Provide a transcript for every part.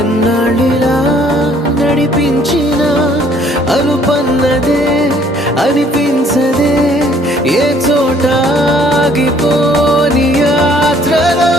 ఎన్నాళ్ళిలా నడిపించిన అనుపన్నదే అనిపించదే ఏ చోట ఆగిపోని యాత్రలో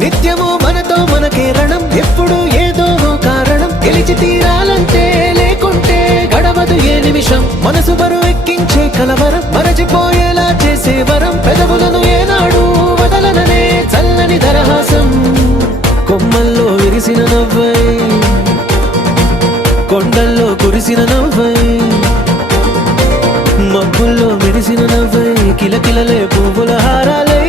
నిత్యము మనతో మనకే రణం ఎప్పుడు ఏదో కారణం గెలిచి తీరాలంటే లేకుంటే గడవదు ఏ నిమిషం మనసు బరువు ఎక్కించే కలవరం మరచిపోయేలా చేసే వరం పెదవులను ఏనాడు వదలననే చల్లని దరహాసం కొమ్మల్లో విరిసిన నవ్వై కొండల్లో కురిసిన నవ్వై మబ్బుల్లో మెరిసిన నవ్వై కిలకిలలే పువ్వుల హారాలై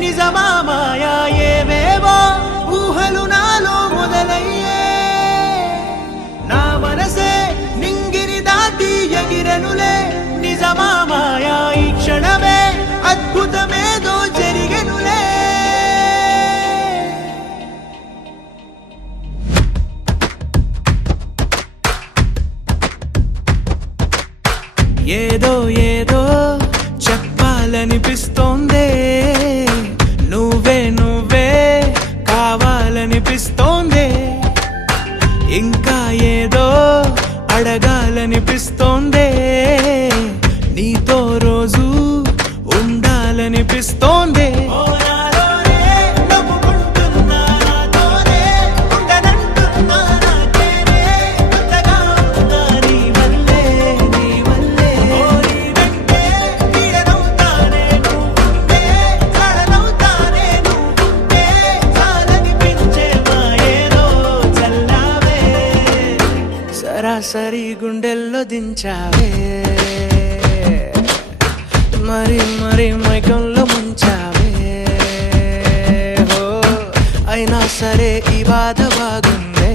నిజమా మాయా ఏవేవో ఊహలు నాలో మొదలయ్యే నా మనసే నింగిని దాటి ఎగిరెనులే నిజమా మాయా ఈ క్షణమే అద్భుతమేదో జరిగెనులే ఏదో ఏదో చెప్పాలనిపిస్తోందే నువ్వే కావాలనిపిస్తోందే ఇంకా ఏదో అడగాలనిపిస్తోందే నీతో రోజు ఉండాలనిపిస్తోందే సరాసరి గుండెల్లో దించావే మరి మరి మైకంలో ముంచావే అయినా సరే ఈ బాధ బాగుందే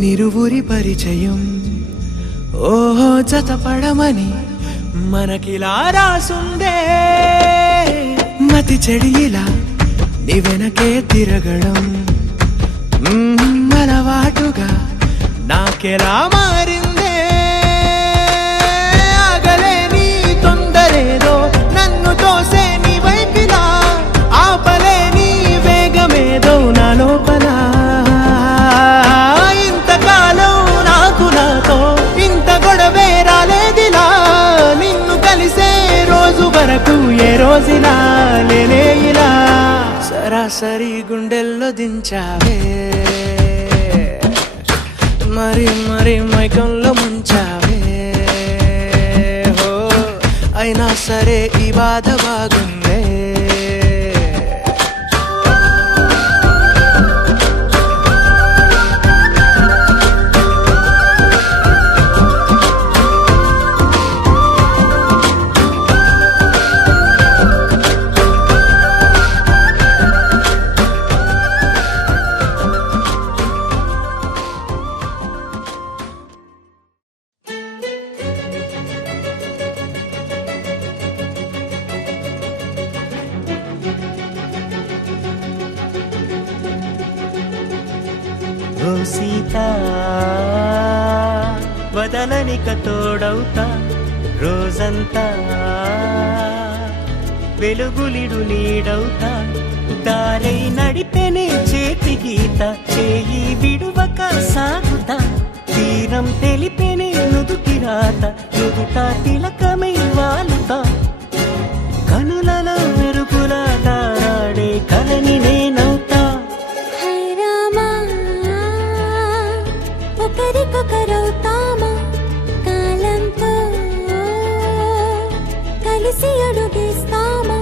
మనిరువురి పరిచయం ఓహో జతపడమని మనకిలా రాసుందే మతి చెడి ఇలా నీ వెనకే తిరగడం అలవాటుగా నాకెలా మారిందే ఆగలేని తొందరేదో నన్ను తోసే నీ వైపిలా ఆపలేని వేగమేదో నా లోపల ఇంతకాలం నాకు నాతో ఇంత గొడవే రాలేదిలా నిన్ను కలిసే రోజు వరకు ఏ రోజులా లేలే ఇలా సరాసరి గుండెల్లో దించావే మరి మరి మైకంలో ముంచావే హో అయినా సరే ఈ బాధ బాగుందే ఓ సీతా వదలనిక తోడవుతా రోజంతా వెలుగులిడు నీడవుతా దారై నడిపెనే చేతి గీత చేయి విడువక సాగుతా తీరం తెలిపెనే నుదుటి రాత నుదుట తిలకమై వాలుతా కనులలో మెరుపులా తారాడే కలని నేనవుతా ఒకరికొకరవుతామా కాలంతో కలిసి అడుగేస్తామా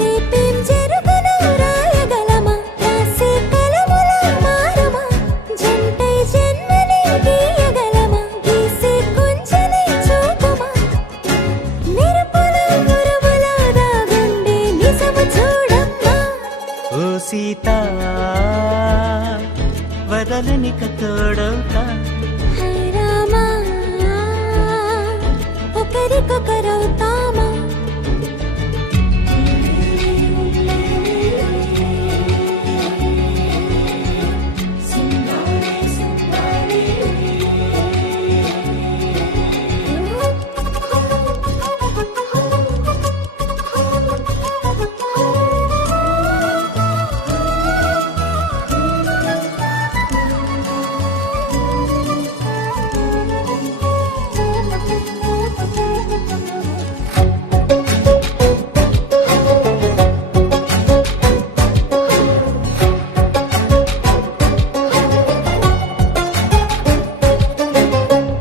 రేపేం జరుగునో రాయగలమా రాసే కలముల మారమా జంటై జన్మని గీయగలమా గీసే కొంచెనే చూపమా మెరుపుల మురుముల దాగుండే నిజము చూడమ్మా ఓ సీతా వదలనిక తోడవుతా రామా ఒకరికొకరవుతామా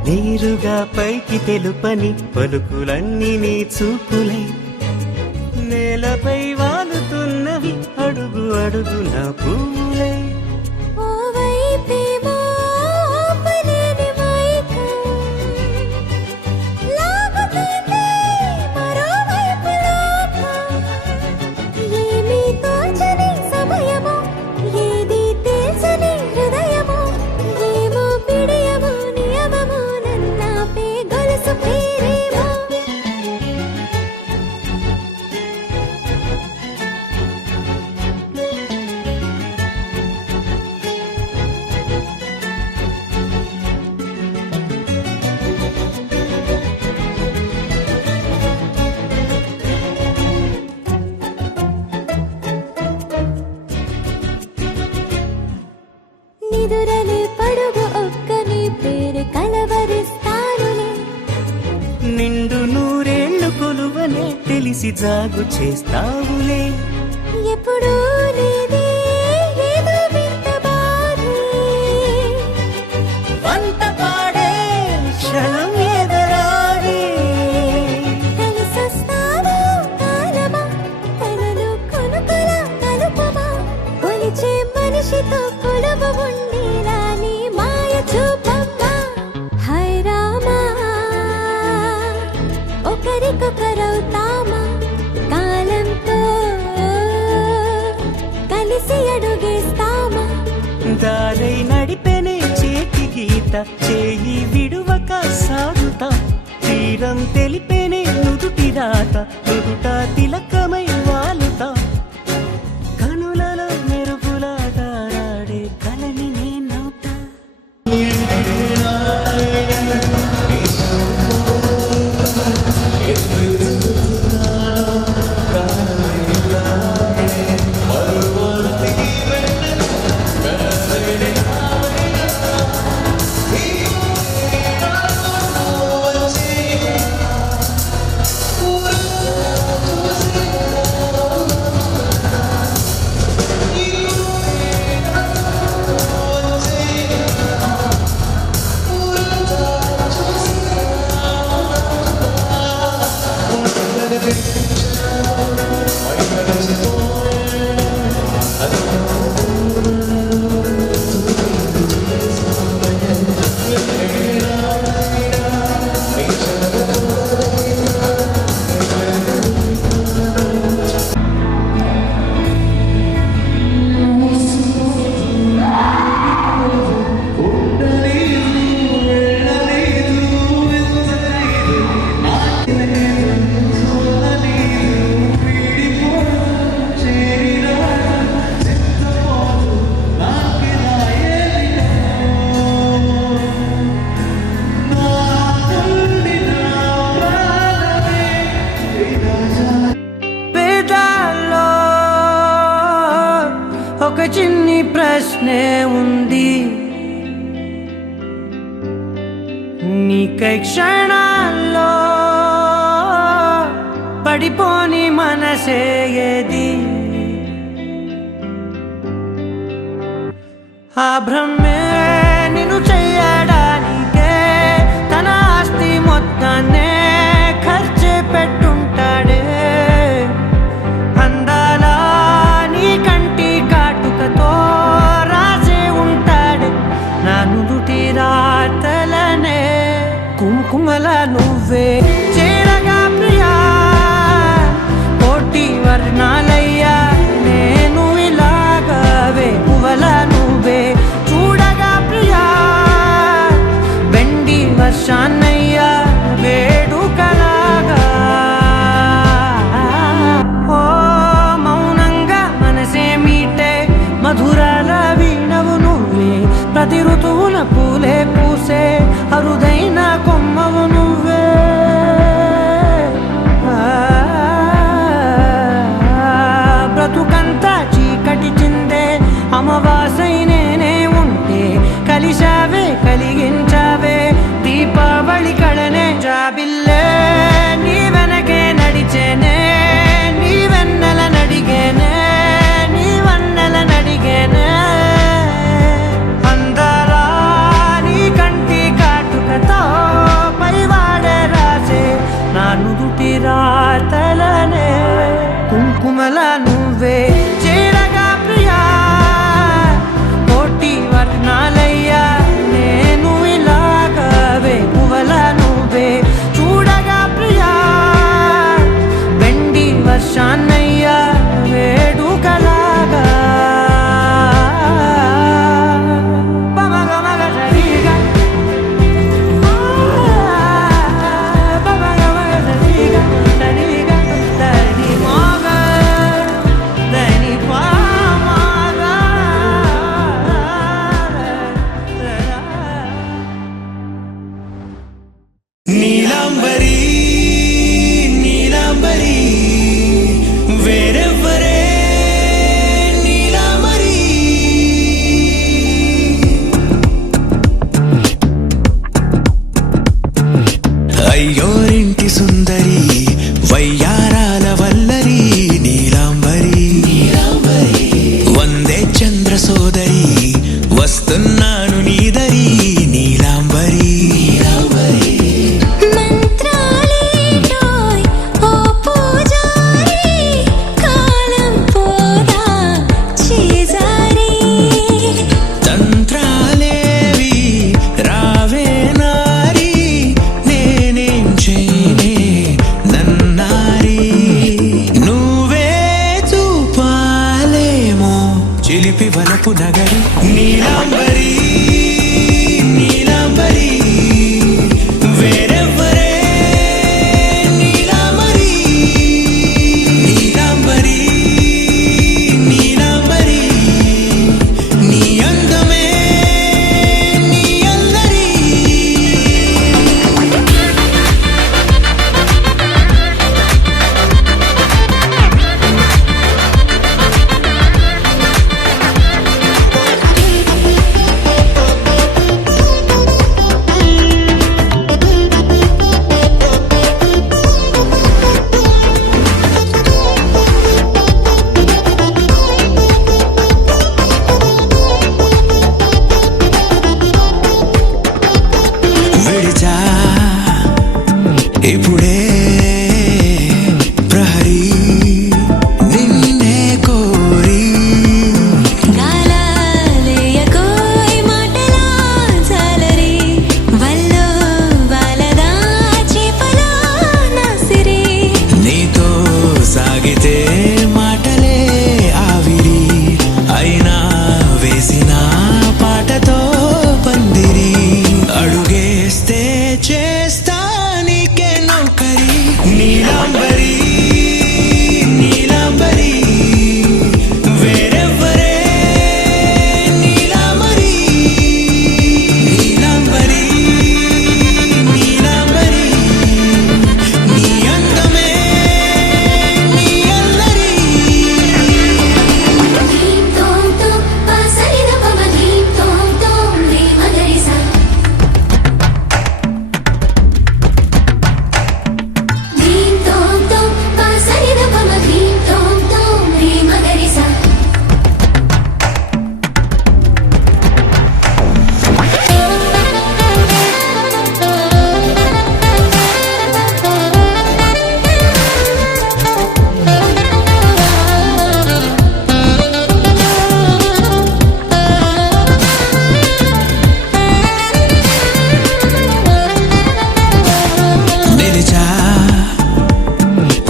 నీరుగా పైకి తెలుపని పలుకులన్నీ నీ చూపులై నేలపై వాలుతున్నవి అడుగు అడుగు నా పూలై ఓవైపేమో ఆపలేని మైకం లాగుతుంది మరోవైపు లోకం ఏమీ తోచని సమయమో ఏది తేల్చని హృదయమో ఏమో పిడియమో నియమమో నన్నాపే గొలుసు పేరేమో నిదురలే పడుగు ఒక్కని పేరు కలవరిస్తానులే నిండు నూరేళ్లు కొలువనే తెలిసి జాగు చేస్తావులే ఎప్పుడూ లేదే ఏదో వింత బాధే వంత పాడే క్షణం ఎదరాడే కలిసొస్తావా కాలమా తనలో కొనుకల కలుపమా కొలిచే మనిషితో కొలువు ఉండేలా నీ మాయ చూపమ్మా హై రామా ఒకరికొకరవుతామా కాలంతో కలిసి అడుగేస్తామా దారై నడిపెనే చేతి వెంట చేయి విడువక సాగుతా తీరం తెలిపేనే నుదుటి రాత నుదుట తిలకమై వాలుతా కనులలో మెరుపులా తారాడే కలని నేనవుతా పేదాల్లో ఒక చిన్ని ప్రశ్నే ఉంది నీకై క్షణాల్లో పడిపోని మనసే ఏది ఆ భ్రమే నిన్ను చెయ్యడానికే తన ఆస్తి మొత్తాన్నే ఖర్చు పెట్టుంటాడే అందాల నీ కంటి కాటుకతో రాసే ఉంటాడే నా నుదుటి రాతలనే కుంకుమల నువ్వే చేరగా ప్రియా కోటి వర్ణాలయ్యా నేను ఇలాగవే పువ్వల నువ్వే చూడగా ప్రియా వెండి వర్షాన్నయ్యా వేడుకలాగా ఓ మౌనంగా మనసే మీటే మధురాల వీణవు నువ్వే ప్రతి ఋతువున పూలే పూసే అరుదైన కొమ్మవు నువ్వే బ్రతుకంతా చీకటి చిందే అమవాసై నేనే ఉంటే కలిశావే కలిగించావే దీపావళి కళనే జాబిల్లే నీ వెనకే నడిచేనే నీ వెన్నెల నడిగేనే నీ వన్నెల నడిగేనే అందరా నీ కంటి కాటుకతో పైవాడే రాసే నా నుదుటి రాతలనే కుంకుమల నువ్వే చేరగా ప్రియా కోటి వర్ణాలయ్యా నేను ఇలాగవే పువ్వల నువ్వే చూడగా ప్రియా వెండి వర్షాన్నయ్యా వేడుకలాగా నీలాంబరి నీలాంబరి వేరెవ్వరే నీలాంబరి అయ్యోరింటి సుందరి వయ్యారాల వల్లరి నీలాంబరి వందే చంద్ర సోదరి వస్తున్నాను నీదరి నీలాంబరి మంత్రాలేటోయ్ ఓ పూజారి కాలం పోదా చేజారి తంత్రాలేవి రావే నారి నేనేం చేయనే నన్నారి నువ్వే చూపాలేమో చిలిపి వలపు నగరి నీలాంబరి నీలాంబరి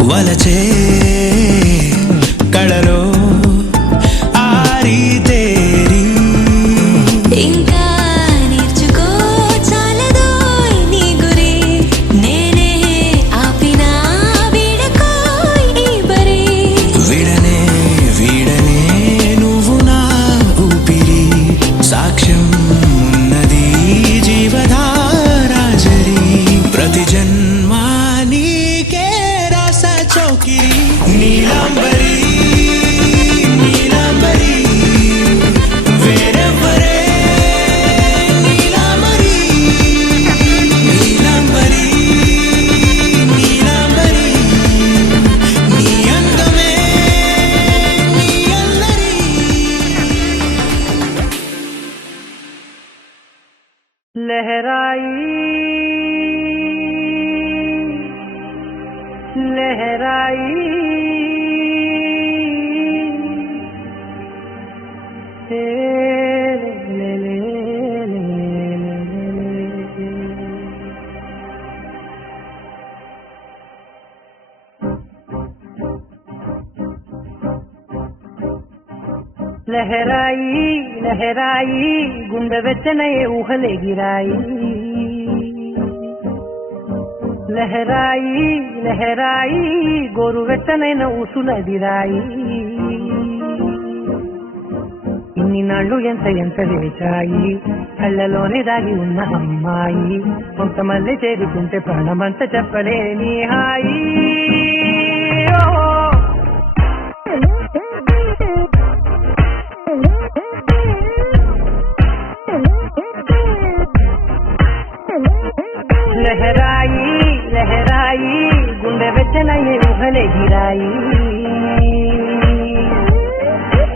వలచే కళలో ఆరి తేరి ఇంకా నేర్చుకో చాలదోయ్ నీ గురి నేనే ఆపినా వీడకోయ్ ఈ బరి విడనే వీడనే నువ్వు నా ఊపిరి సాక్ష్యం ఉన్నది జీవధారాజరి ప్రతి జన్మా నీకే రస చౌకిరి నీలాంబరి నీలాంబరి వేరెవ్వరే నీలాంబరి నీలాంబరి నీలాంబరి నీ అందమే నీ అల్లరి लहराई लहराई हे ले ले ले ले लहराई लहराई गुंडे వెచ్చనయే ఊహలే గిరాయి లహరాయి లహరాయి గోరు వెచ్చనైన ఊసులదిరాయి ఇన్ని నాళ్ళు ఎంత ఎంత వేచాయి కళ్ళలోనే దాగి ఉన్న అమ్మాయి కొంతమంది చేరుకుంటే ప్రాణమంత చెప్పలేని హాయి लहराई लहराई गुंडे వెచ్చనయే ఊహలే గిరాయి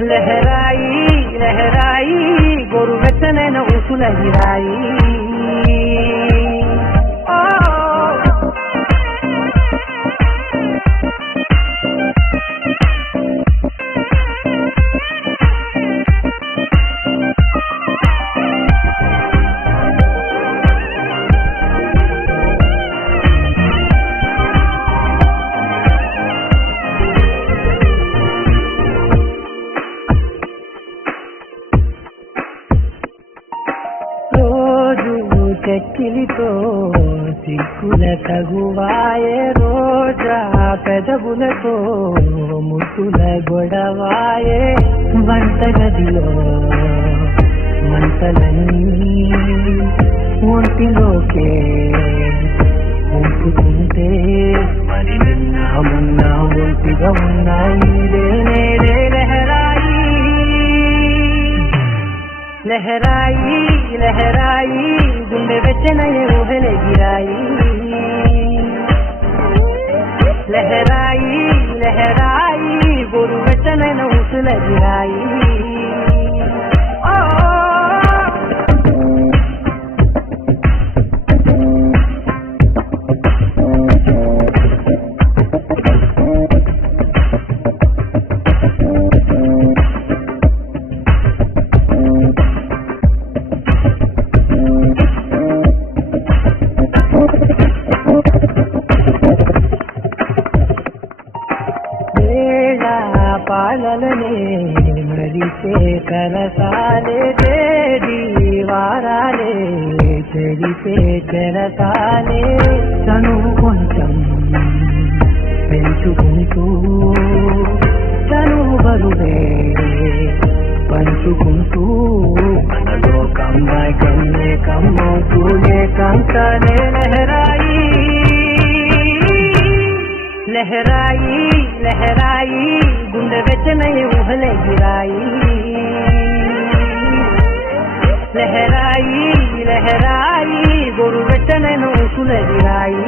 లహరాయి లహరాయి గోరు వెచ్చనైన ఊసులదిరాయి చెక్కిలితో సిక్కుల తగువాయే రోజా పెదవులతో ముద్దుల గొడవాయే వంటగదిలో మంటలన్నీ ఒంటిలోకే ఉంపుతుంటే మరి నిన్న మొన్న ఒంటిగా ఉన్నాయి నేనే లహరాయి లహరాయి లహరాయి గుండె వెచ్చనయే ఊహలే గిరాయి లహరాయి లహరాయి గోరు వెచ్చనైన ఊసులదిరాయి పాలలనే మరిచే కరసాలే తేది వారాలే చెరిపే చెరసాలే తను కొంచెం పెంచుకుంటూ తను బరువే పంచుకుంటూ మనలో కమ్మాయి కమ్మే కమ్మవుతూనే కంకనే లహరాయి లహరాయి లహరాయి గుండె వెచ్చనయే ఊహలే గిరాయి లహరాయి లహరాయి గోరు వెచ్చనైన ఊసులదిరాయి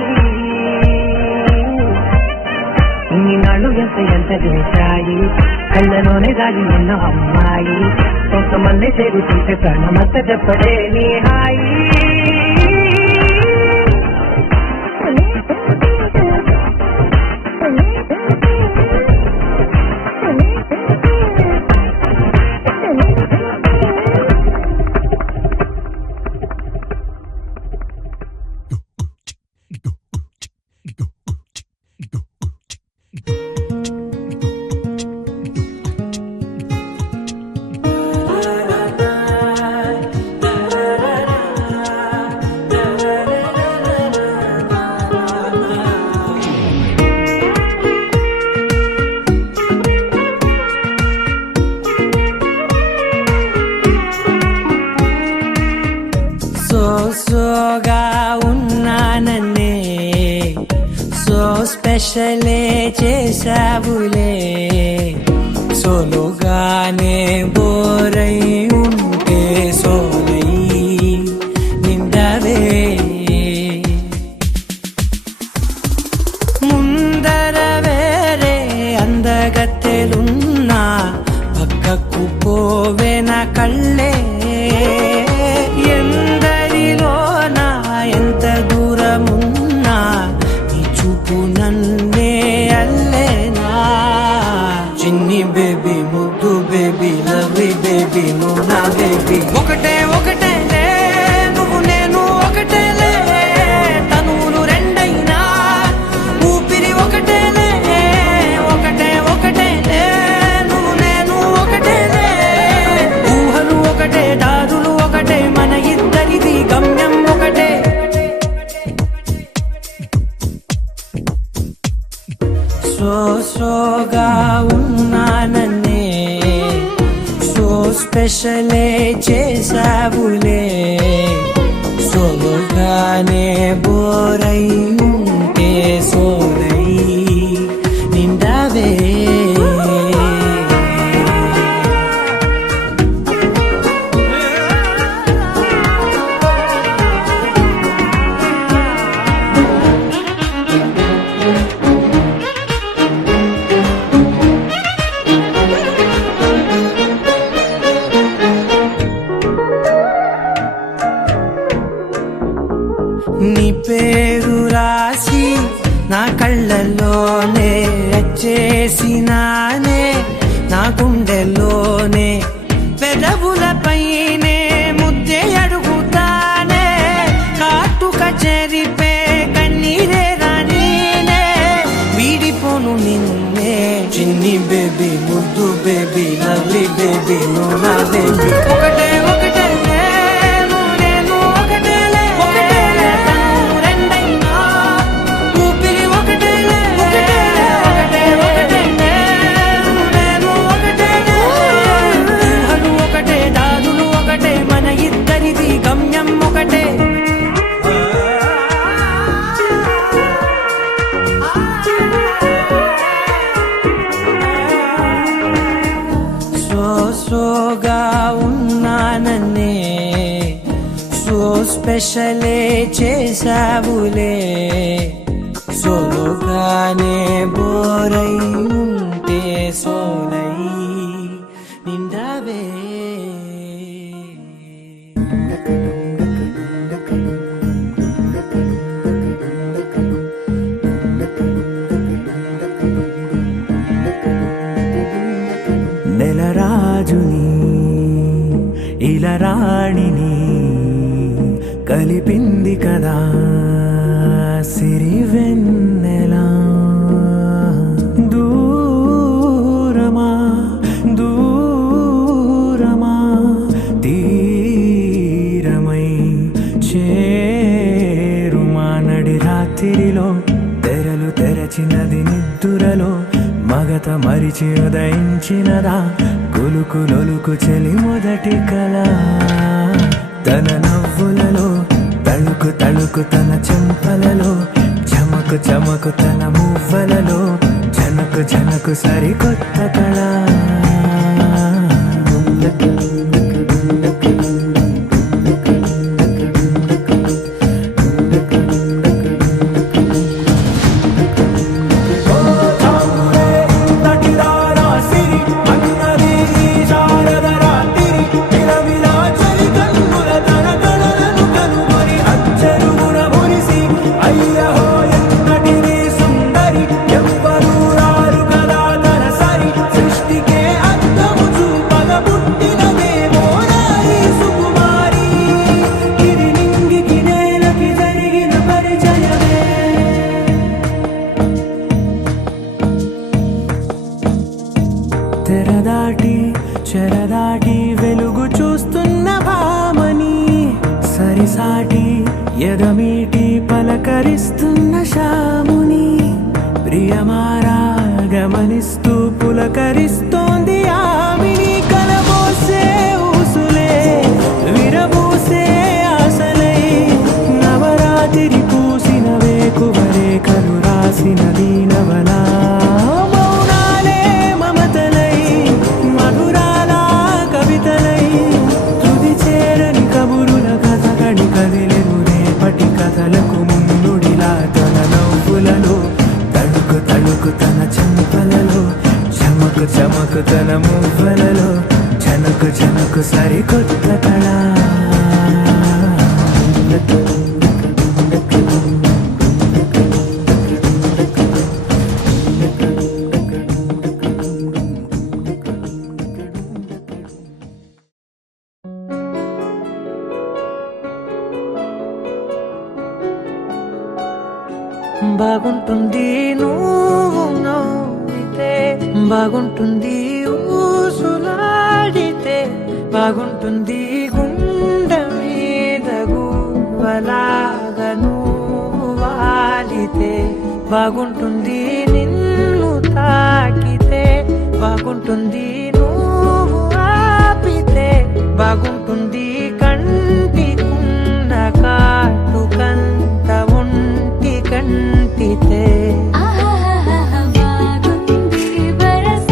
ఇన్ని నాళ్ళు ఎంత ఎంత చేశాయి కళ్ళలోనే దాగి ఉన్న అమ్మాయి కొంతమంది చేరుతుంటే ప్రాణమంత చెప్పలేని హాయి స్పెషలే చేసావులే సోలోగానే బోరై ఉంటే సోలై నిండవే ముందర వేరే అందగత్తెలున్నా పక్కకు పోవే నా కళ్ళే ఎందరిలోనా ఎంత దూరమున్నా నీ చూపు నన్నే అల్లేనా చిన్ని బేబీ ముద్దు బేబీ లవ్లీ బేబీ నువ్వు నా బేబీ ఒకటే ఒకటే నువ్వు నేను ఒకటేలే తనువులు రెండైనా ఊపిరి ఒకటేలే ఒకటే ఒకటేలే నువ్వు నేను ఒకటేలే ఊహలు ఒకటే దారులు ఒకటే మన ఇద్దరిది గమ్యం ఒకటే సోగా ఉన్నానన్నే సో స్పెషలే చేసావులే సోలోగానే బోరై ఉంటే సోలై నిండవే నీ పేరు రాసి నా కళ్ళల్లోనే చేసినానే నా గుండెల్లోనే పెదవులపైనే ముద్దే అడుగుతానే కాటుక చెరిపే కన్నీరే రానీనే వీడిపోను నిన్నే చిన్ని బేబీ ముద్దు బేబీ లవ్లీ బేబీ నువ్వు నా బేబీ ఒకటే ఒకటే నువ్వు నేను ఒకటేలే తనువు రెండైనా ఊపిరి ఒకటేలే ఒకటే ఒకటేలే నువ్వు నేను ఒకటేలే ఊహలు ఒకటే దారులు ఒకటే మన ఇద్దరిది గమ్యం ఒకటే సోగా ఉన్నానన్నే సో స్పెషలే చేసావులే సోలోగానే బోరై ఉంటే సోలై నిండవే నెలరాజుని ఇలా రాణిని కలిపింది కదా సిరివెన్నెలా దూరమా దూరమా తీరమై చేరుమా నడి రాత్రిలో తెరలు తెరచినది నిద్దురలో మగత మరిచి ఉదయించినదా కులుకులొలుకు చెలి మొదటి కళ తన నవ్వులలో తళుకు తళుకు తన చెంపలలో చమకు చమకు తన మువ్వలలో జనకు జనకు సరికొత్త కళ తెరదాటి చెరదాటి వెలుగు చూస్తున్న భామని సరిసాటి ఎదమీటి పలకరిస్తున్న శాముని ప్రియమారా గమనిస్తూ పులకరిస్తోంది ఆవిని కలబోసే ఊసులే విరబూసే ఆశలై నవరాత్రి పూసిన వేకువరే కలు రాసిన దీనవలా తన చెంపలలో చమకు చమకు తన మువ్వలలో చనకు చనకు సరికొత్త కళ బాగుంటుంది నువ్వు నవ్వితే బాగుంటుంది ఊసులాడితే బాగుంటుంది గుండె మీద గువ్వలాగా నువ్వు వాలితే బాగుంటుంది నిన్ను తాకితే బాగుంటుంది నువ్వు ఆపితే బాగుంటుంది కంటికున్న కాటుకంత ఒంటి కంటితే బాగుంది వరస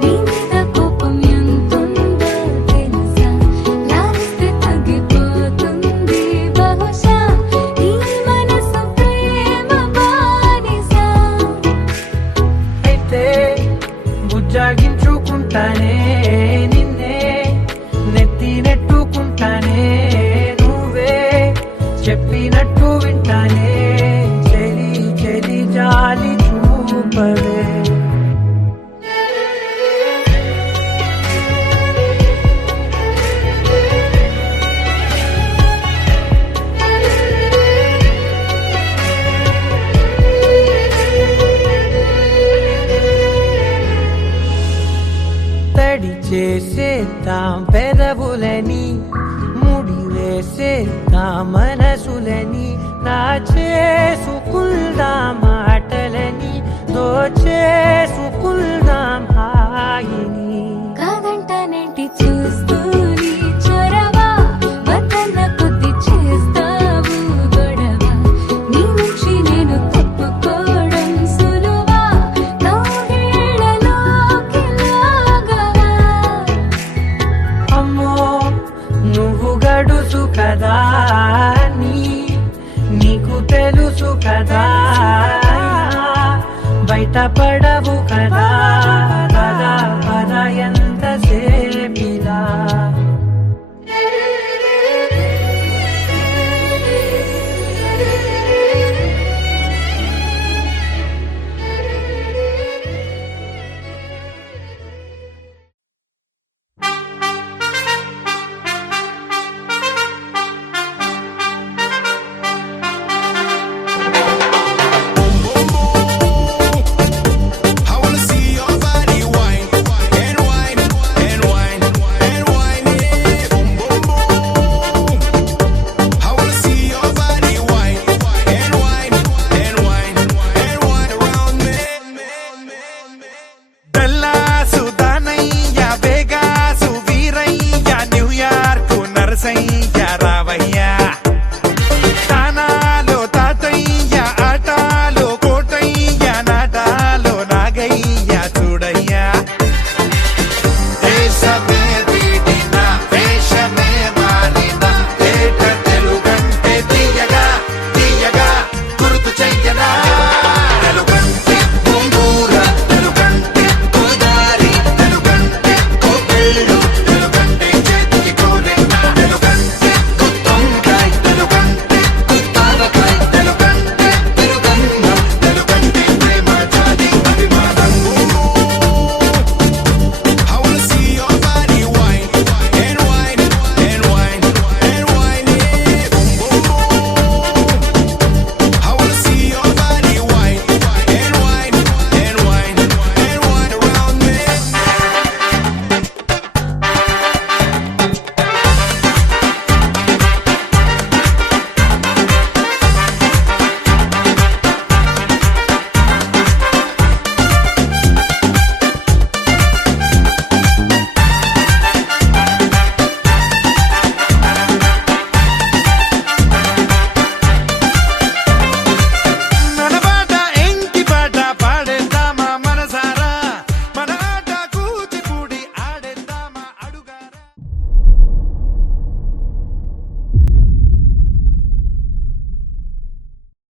నీ మీద కోపం ఎంతుందో తెలుసా లాలిస్తే తగ్గిపోతుంది బహుశా నీ మనసు ప్రేమ బానిస అయితే బుజ్జాగించుకుంటానే నిన్నే నెత్తి నెట్టుకుంటానే నువ్వే చెప్పినట్టు వింటానే చెలి చెలి జాలి చూపవే తడి చేసేద్దాం పెదవులని ముడి వేసేద్దాం మనసులని నా చేసుకుందాం మాటలని దోచేసుకుందాం హాయిని కాదంటానేంటి చూస్తూ నీ చొరవ వద్దన్న కొద్ది చేస్తావు గొడవ నీ నుంచి నేను తప్పుకోవడం సులువా నవ్వేళ్లలోకి లాగవా అమ్మో నువ్వు గడుసు కదా నీకు తెలుసు కదా బయట పడవు కదా